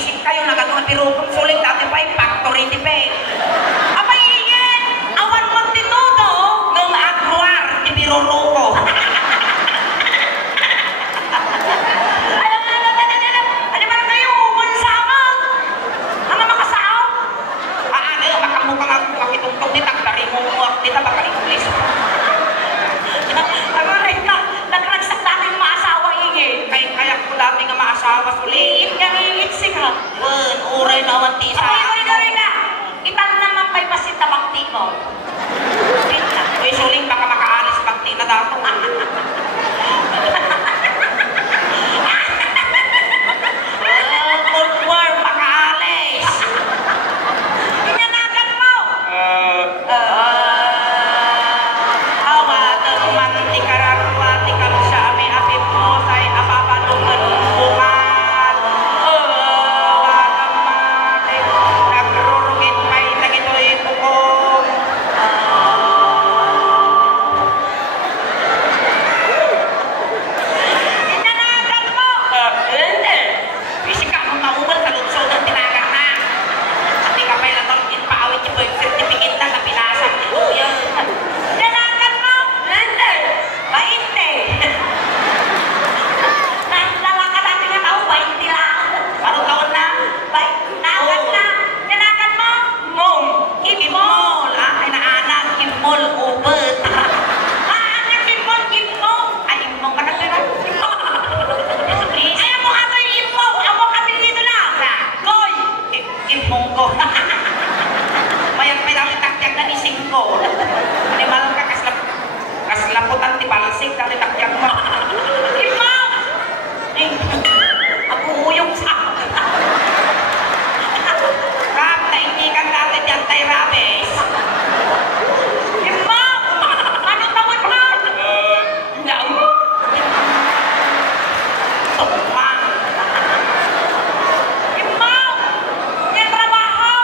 Isip kayo, nagatong pirupong sulit dati pa yung factory di pa. Abay, yan! Awan magtituto ng agruar, ibiruruko. Ano ba kayo? Mansama? Ano makasaw? Ano yung makamukang ako makitungtong di takdari mo muwak di na baka English. Nagragsak dati ng maasawa ingin. Kaya ko dati nga maasawa sulit. Ngingit siya. Uray na awan tisa. Uray ka. Itan naman pa'y pasita bakti mo. Uy, suling baka makaalis bakti na dato. Good work, makaalis. Inanagan mo. Kaslaputan ti balsing kali takyak mo. Imam! Ako uyong sa. Kap, nainikan natin yan tayo rabes. Imam! Ano tawad mo? Ndaw. Tumang. Imam! Yan trabaho?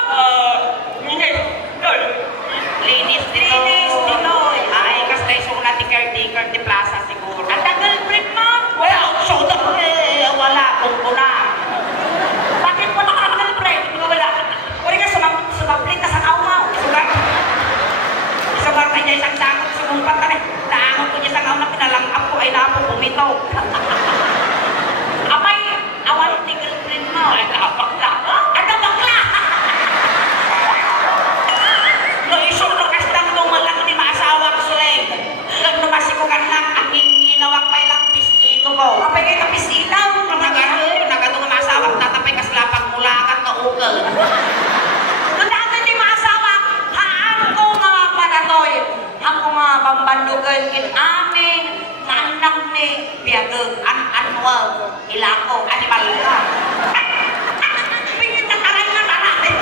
Linis dito. Ay, kasi suna ti caretaker ti plaza siguro. Ang girlfriend mo? Well, so wala. Kung na. Bakit wala ka girlfriend? Wala. Uri ka sumaplit ka sa kauma. Sugar na niya isang sakot. Sumumpat ka na. Naangon ko niya sa kauna. Pinalangap ko ay napo pumitaw. Abay, awan ti girlfriend mo. Ay, nakapakla. Ano bakla? No, isurno kasi lang lumalang ni maasawa ko suling. Nang lumasi ko ka lang, ang ginawak pa ilang piskito ko. Kapag kayo ka piskitaw? Nagatong nga maasawa ko, tatapay ka sila pagmulakan ka ukal. Nung dati ni maasawa, haan ko nga panatoy. Ako nga pambandugan kin amin, na anak ni Biagag, anwal, ilako, animal ka. Pinitataran nga natin.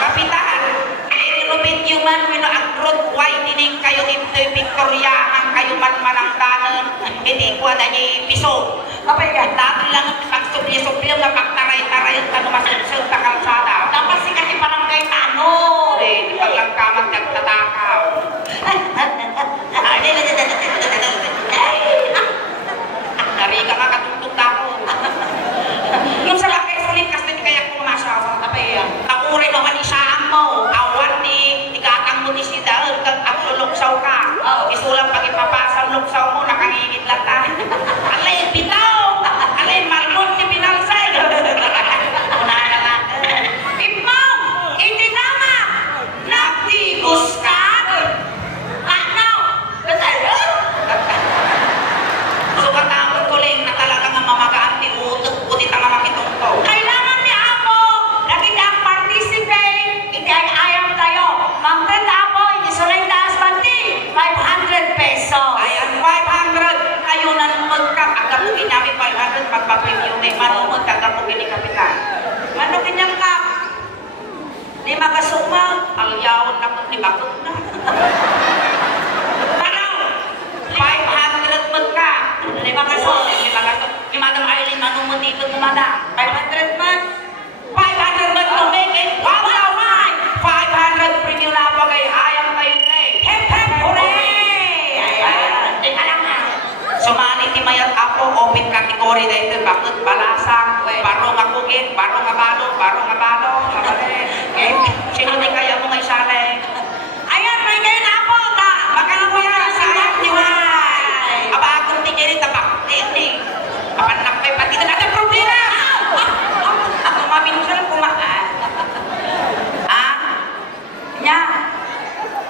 Kapitan, ililupin nyo man, agrod, why dinig kayo dito Victoria, ang kayo manang danan, hindi ko na niya piso. Kapag yan, dati lang pagsubli-subli nga pagtaray-taray ang tanong masunsun sa kalsada. Dapat si kasi parang kay Tano. Di paglang kamang nagtatakaw. Dari ka makatutog ako. Nung sa lakay sulit kasi kaya ko masawa. Kapag yan, takurin naman isaan mo. Awan ni igatang mo ni si Dahil kag ang luluksaw ka. Isulang pag ipapasa ang luksaw mo, nakangingit lang ka. Alay, bitaw! Alay, marmon ni Pinalsay! Una na lang. again, barong abalo, kabalik. Eh, sino di kaya mo ngay salay? Ayan, may kayo na po, ta. Magkano mo yan, sayang niway. Aba, akong di kayo tabak, tinig. Kapanak may pati na natin problema. Ako mamin sa lang kumaan. Ah? Nya,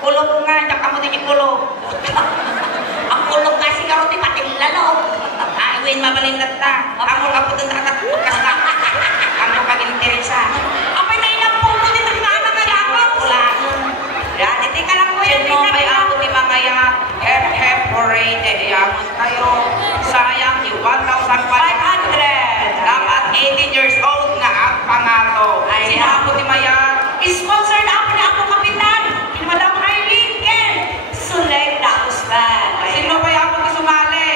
kulog nga, tsaka mo din yung kulog. Ang kulog kasi karoon, di pati lalo. Win mabalindat na. Ako kapag nakatapos na. Ako pag-interesa. Apay na ilang puno dito na nagagawa. Wala. Yan, hindi ka lang po yun. Sino may ako di mga evaporated. Yamon kayo. Sayang yung 1,500. Dapat 18 years old na ang pangato. Sino ako di maya? Sponsored ako na ako kapitan. Madam Arlene Ken. Sulay na usman. Sino ba ako di sumali?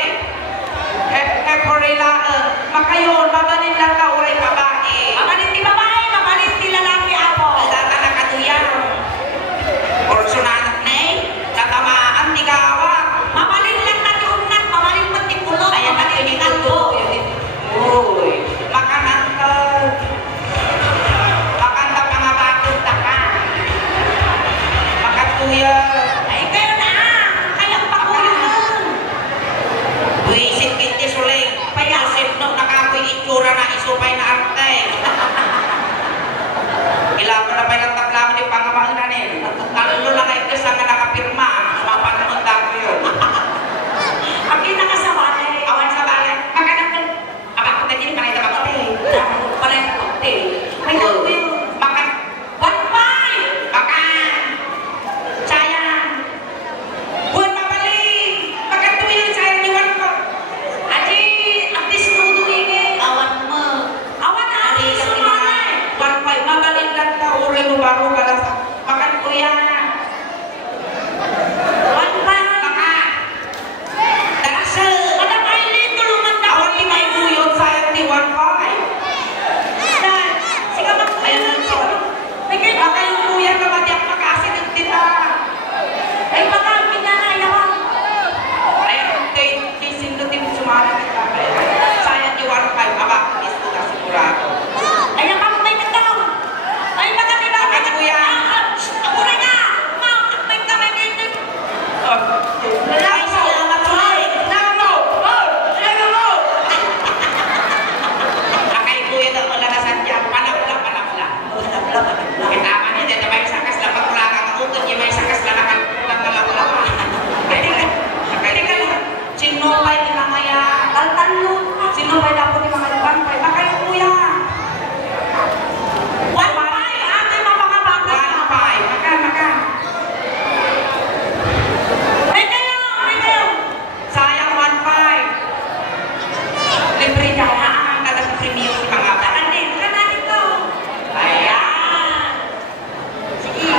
Makayon, mabalin lang ka uray babae. Mabalin di babae, mabalin di lalaki ako. Data na katuyang. Orsunanak na eh. Tatamaan di gawa. Mabalin lang na di unat, mabalin mo di pulo. Ayan na yun yung tuto. Uy, makananta. Makanta pa nga bakit ka. Makatuya. Ay, pero na. Kayang pakulang. Buisit kinti suling. Payasip no, nakapoy itsura na isupay na arte. Ilang na pa yung tablaman yung pangamahal na rin. Talo lang ay kasang na nakapirma. Mapanunod ako yun. Ang kinakasama eh. Awan sa balay. Makanapin. Abang ko na din, panay na bakte. Panay na bakte. May nakapin. Makan. Wanpay! Makan! Sayang! Buwan mapaling! Magkatuyan sayang ni Wanpo. Aji! Baru balas makan kuya makan darasa ada mailin dulu mandawat di main buyut saya di wifi dan siapa makan bikin makan kuya kepada makasih kita makan pinana ya bang di sini tim semua saya di wifi abang itu kasih murah ayam kamu main ketong ay makan kuya. Ako na nga! May kamay din. Ay, salamat tuloy. Namo! Namo! Akay kuya na wala na sadya. Panapla. Kitama niya, dito may sakas lang pagkulakan. Ukod niya may sakas lang nakalakulang. Hindi ka lang. Sinupay ni mga ya. Taltalun. Sinupay na po ni mga lupanpay. Makay kuya. Makan. Sayang 1.5. Libre jahaan. Tagas premium si mga baan din. Kanan ito. Ayan. Sige.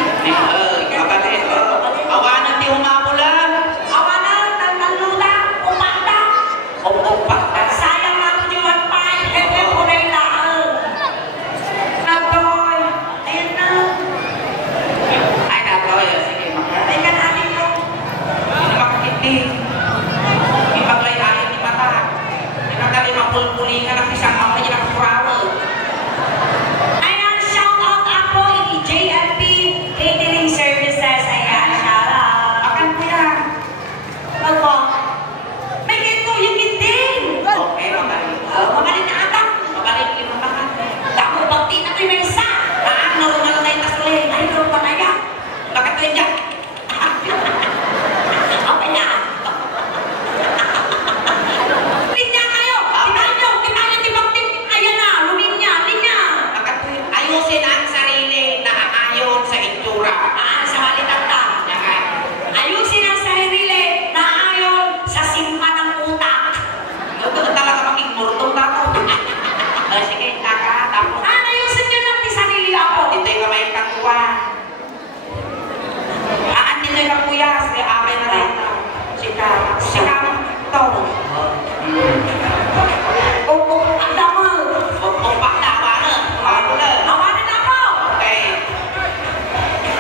Kabalik. Awanan di humabulan. Awanan. Tantaluda. Umanda. Umanda. Sayang ako di 1.5. Ebe ko na ilaan. Natoy. Ayan na. Sige, makakay ka natin mo. Hindi makakiti. Ipaglay ayon ni mata. Nakadali mapulpulingan ang isang mga nakapurawa. Ayan, shout out ako ni JFP Catering Services. Ayan, shout out. Akan ko yan. Ano? May ganito yung ginding. Okay, magaling. Magaling na ata. Magaling lima makan. Dako, bakti na kayo may isa. Naroon na yung tasli. Ay, naroon pa na yan. Bakit ko yan? Apa na? Linya kayo! Tingnan nyo, tibag-tib. Ayan na, luminya. Ayusin ang sarili na aayon sa itsura. Sa halitata. Ayusin ang sarili na aayon sa simpa ng utak. Ito talaga makikmurtong ako. Sige, tapos. Ayusin nyo lang ni sarili ako. Ito yung kamay katuwa. Hindi na kuya, si akin na rin. Sika to. Opo, ang dama. Opo, pakdawa na. Awanan ako. Okay.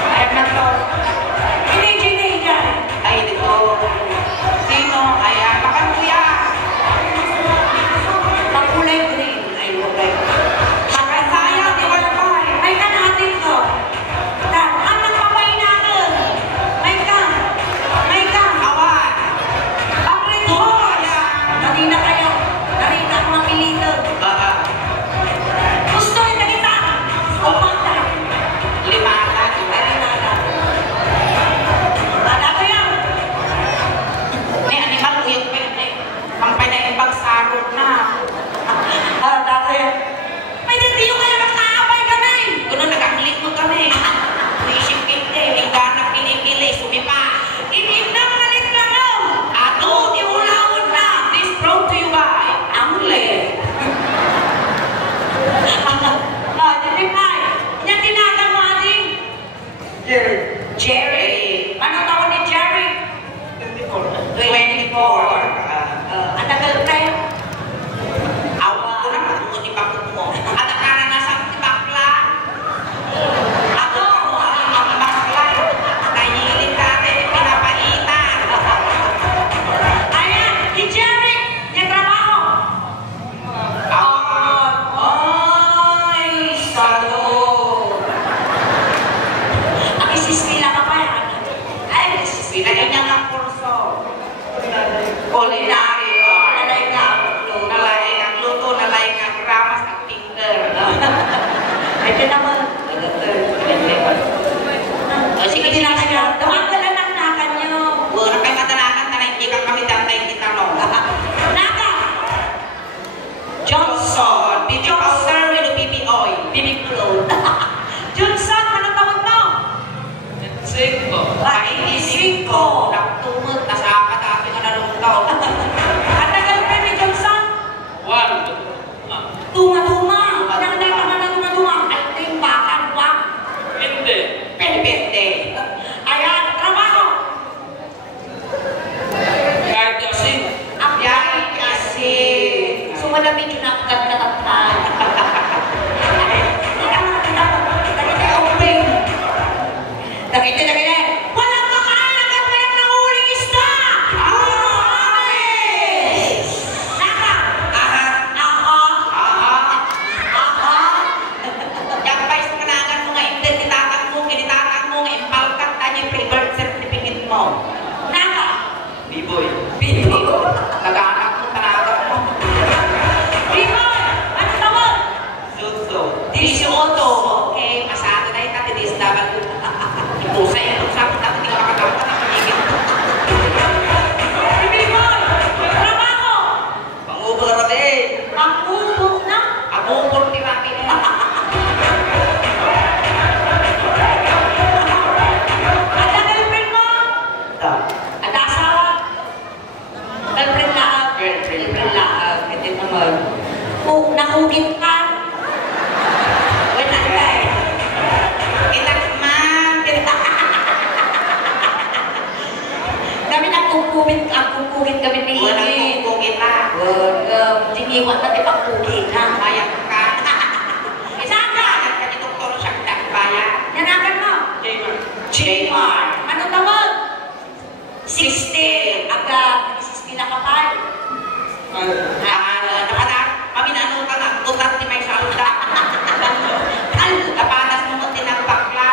Ayan na to. Gini dyan. Ay, dito. Sino? Ayan, makan kuya. Makulay green. Ay, kulay. Pwede naman. O sige, sige, sige. Tawag ka lang ng nakan nyo. Wala kayo matalakan na hindi ka kami dantay kita no. Naka! Johnson. BB powder with BB oil. BB cologne. Johnson, anong tawag mo? 25. 25. Nagtumot. Nasa akadami nga nalungtaw. At tagal pa ni Johnson? 1. Tuma-tuma. Nanay ka nga na tuma-tuma. At ting bakan, wak. Pende. Pende. Ayan, trabaho. Yard asin. Yard asin. So wala medyo nakagkat-katapal. Nakita. Walang kakain ang kaya ng huling isda! Ames! Naka! Aha! Yang pais kenangan mo nga, identitakan mo, kinitakan mo, nga impalkat na yung pre-birth certificate mo. Naka! Biboy. Nag-aanak mo, tanagan mo. Biboy! Ano tawag? Suso. Disioto. Okay, masado na yung tatidis dapat ko. Pusay ito sa akin dati hindi ka makatawa na pagiging. Biboy! Trabaho! Pangubor din. Pangubor na? Pangubor ni Rapi na. Ada girlfriend mo? Ada asawa? Girlfriend lahat? Girlfriend lahat. Ito naman. Nakugit ka? Wala ka eh. Kami nagkukugit kami ni Ini. Walang kukugit na. Tingiwan natin pagkugit na. Bayan ka. Saan ka? Nagka ni Dr. Shakda. Bayan. Yanakan mo? J-Mar. Ano tawag? 60. Agad. 60 na kapal. Nakanak. Kami nanutan ang tutat ni may salda. Napanas mo tinagpakla.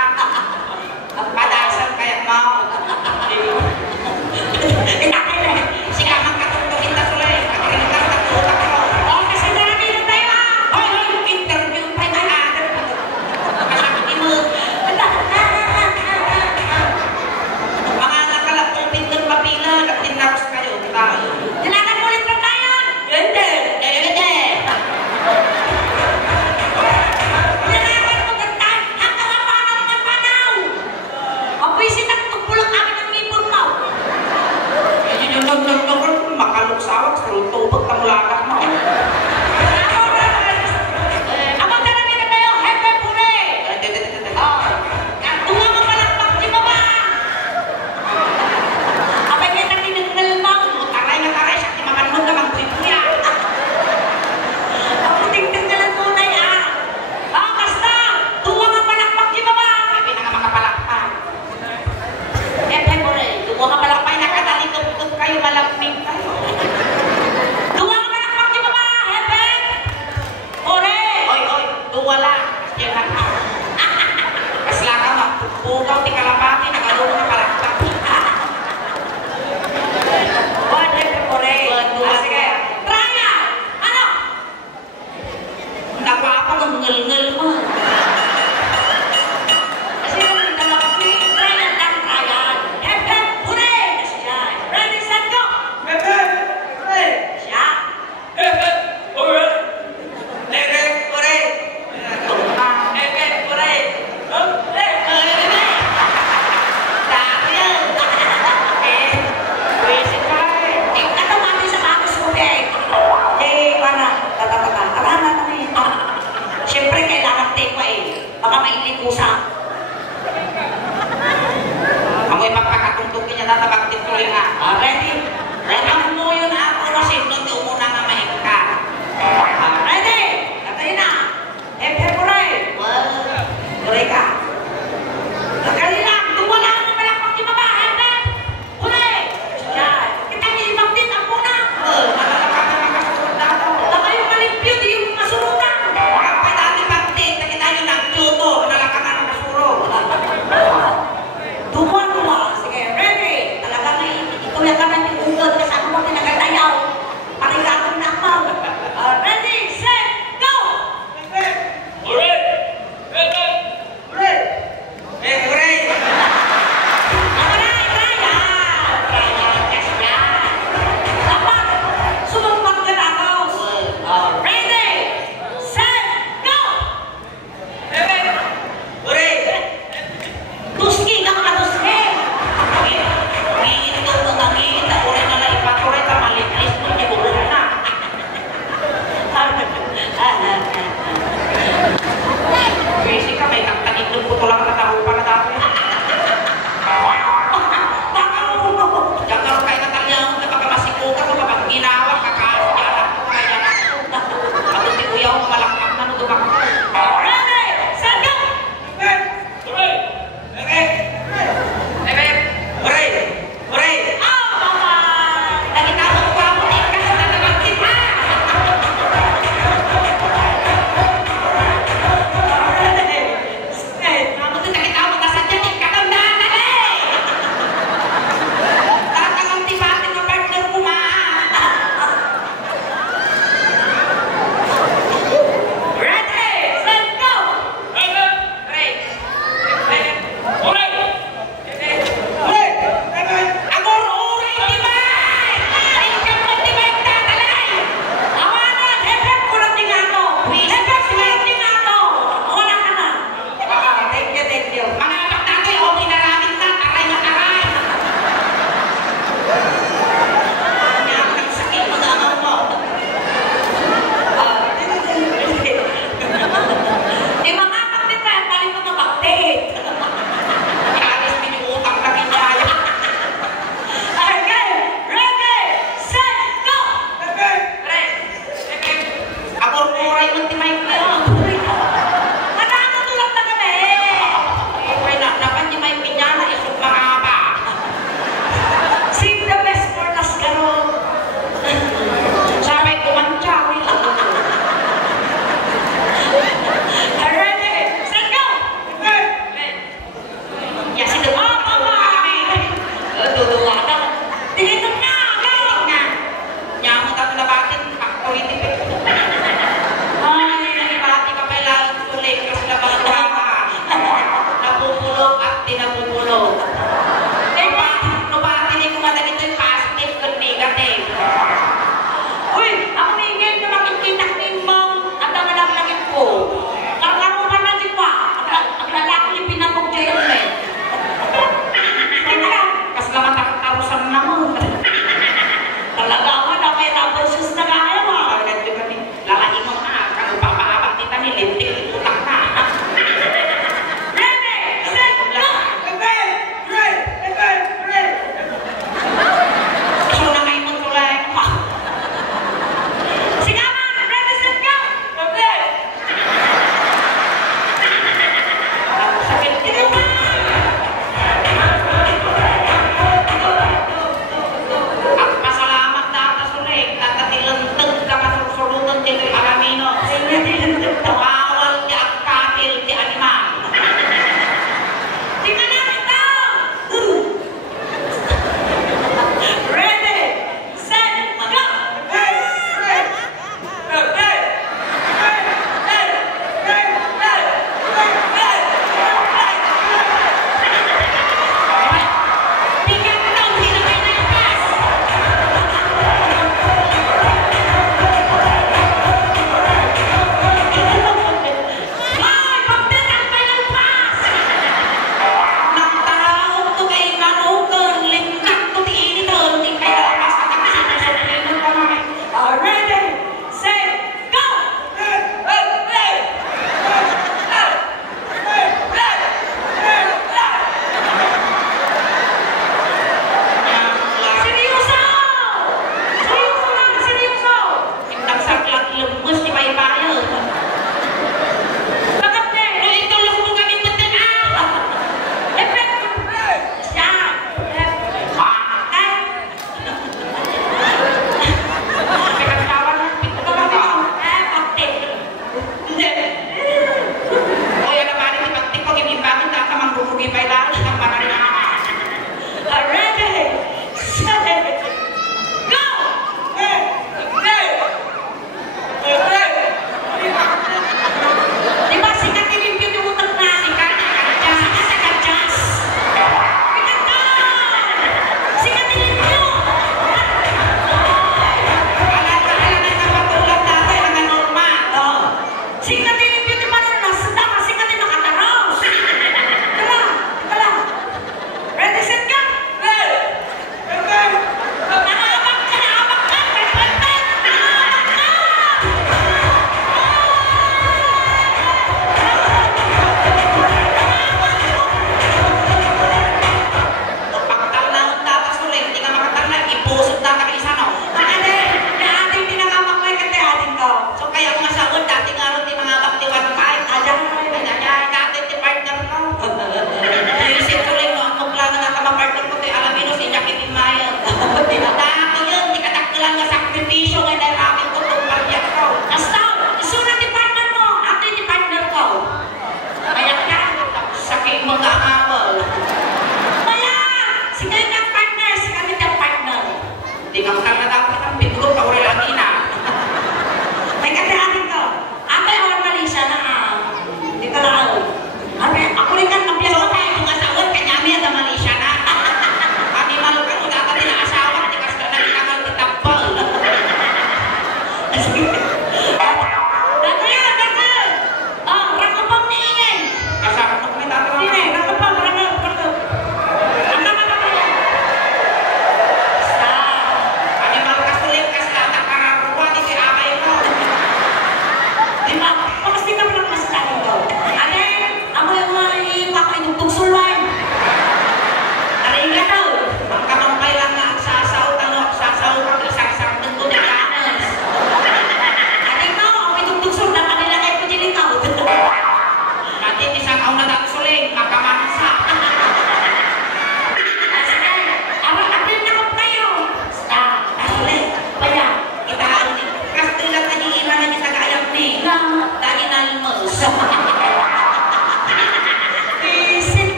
Padasan kaya mo. Si kamang katutugin na sulay. Kakilitan na tutak ko. O, kasi marami na tayo ha. Hoy, interview pa na ha. Kasakit mo. Mga nakalapupin ng papila. Nagtinaros kayo. Dalagan mo ulit ng tayo. Hindi. Dalagan mo gantan. Hanggang ang panaw ng panaw. Mapisit ang tugpulong amin ng ngipon mo. Yung makaluksawag sa luto pagkamulakat mo. Amang darami na kayo, hepe pure! Tunga mo palakpak di baba! Abay ngayon na tinagdal mo. Taray nga taray, sa timaman mo naman buhay niya. Ako tingdagalan mo na yan. Basta! Tunga mo palakpak di baba! Sabi na nga makapalakpak. Hepe pure, tunga mo palakpak, nakatalikot kayo, malapning kayo. Tunga ka malakpak di baba, hepe! Ore! Oy, tuwala. Yan ka. Kasla ka, magpugaw, di kalapati, nagalungo na palakpak. Buwan, hepe, ore. Sige. Traya! Ano? Nagwapa ng ngel-ngel mo. Kasi yung dalawang traya lang, traya. Hepe, ore! Kasi yan. Ready, set, go! Hepe! Ore! Siya! Hepe! Ore! Hepe! Ore! Hepe! Ore! Hepe! Dahil yan! Wisin ka eh! Ito mati sa mga sude! Para, tatataka. Arama kami. Siyempre, kailangan tekwa eh. Baka mailikusa. Amoy pagpakatungtungin niya tatabagtin tuloy nga. Ready? Ready mo yun ha? Kasi doon di umuna nga mahingka. Ready? Katayin na. Hepe pure. Pure ka. Nagkali lang. Tumula ang malakpak di baba. Hepe. Pure. Yan. Kita nilibang din ang muna. Malalakap na makasunod na ako. Baka yung malimpyo di yung masunutan. Kapay dati pagtin. Nakita nyo ng tuto. Nalakang na nakasuro. Tuwa. Sige, ready? Talagang ituloy ka na yung ugod kasi ano mo pinagatayaw. Parigatong na ako. Ready, set, go! Alright!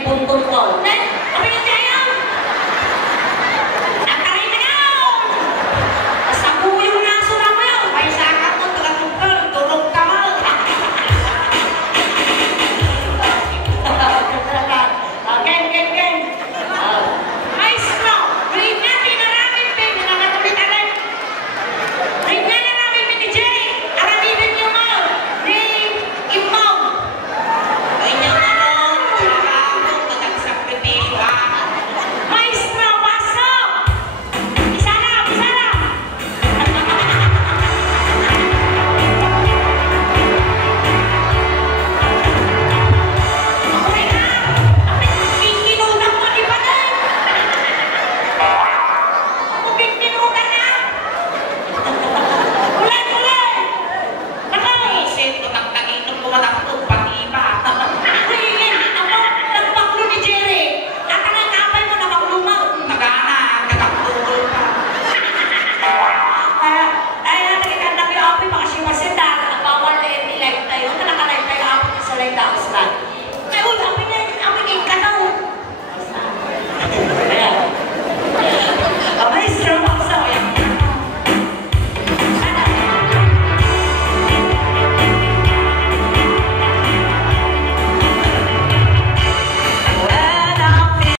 ibuntot ko. Nan